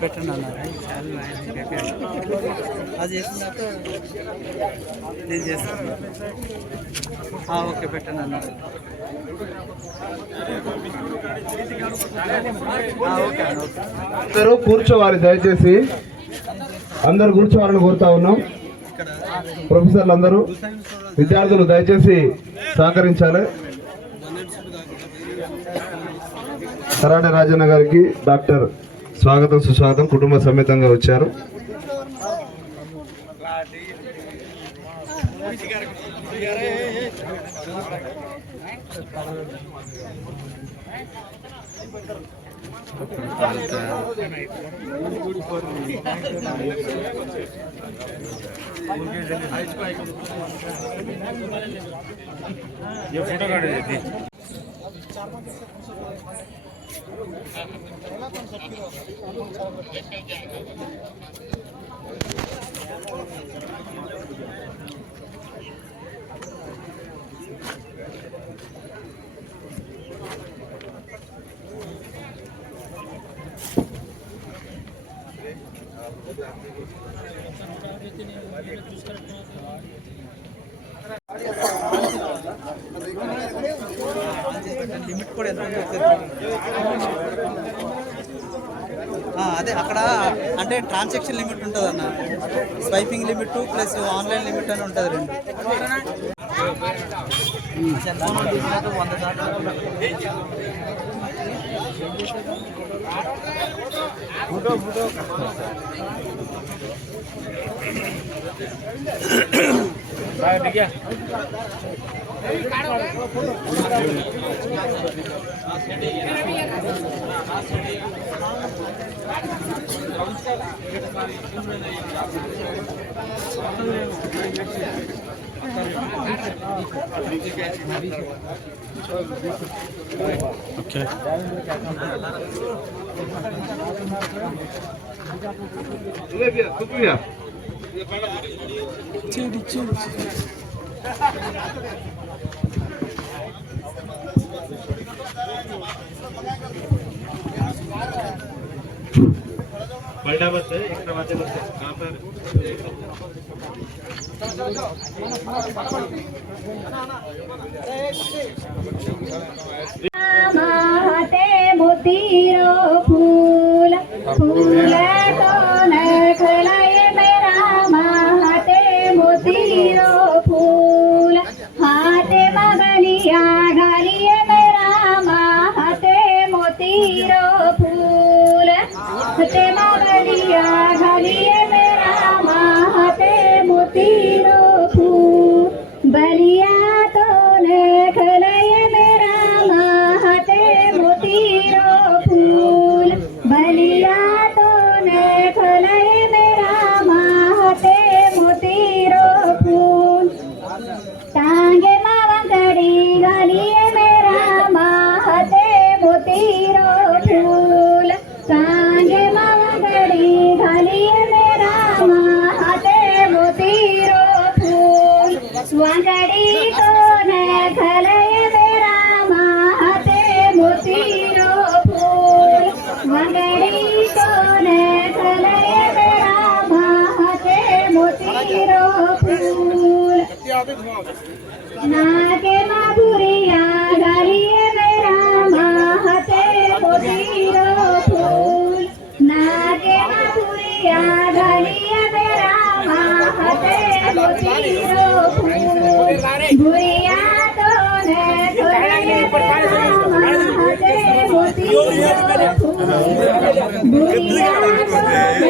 పెట్టండి అది చేసిన నేను చేస్తాను. ఓకే పెట్టండి అందరూ కూర్చోవాలి దయచేసి. అందరు కూర్చోవాలని కోరుతా ఉన్నాం. ప్రొఫెసర్లు అందరూ విద్యార్థులు దయచేసి సహకరించాలి. తరాడ రాజన్న గారికి డాక్టర్ స్వాగతం సుస్వాగతం. కుటుంబ సమేతంగా వచ్చారు. లిమిట్ కూడా Gracias. అదే అక్కడ అంటే ట్రాన్సాక్షన్ లిమిట్ ఉంటుంది అన్న swiping limit plus online limit అని ఉంటుంది రెండు. సెల్ ఫోన్ తీసుకున్నట్టు వంద సార్లు Okay. Chedi, chedi, chedi. माते मोतीरो फूल फूल राधा फूल स्वांगडी कोण घालय मेरा हाथे मोतीरो फूल स्वांगडी कोण घालय मेरा हाथे मोतीरो फूल नागे माधुरिया घालिए मेरा हाथे मोतीरो फूल नागे माधुरिया घालिए मेरा हाथे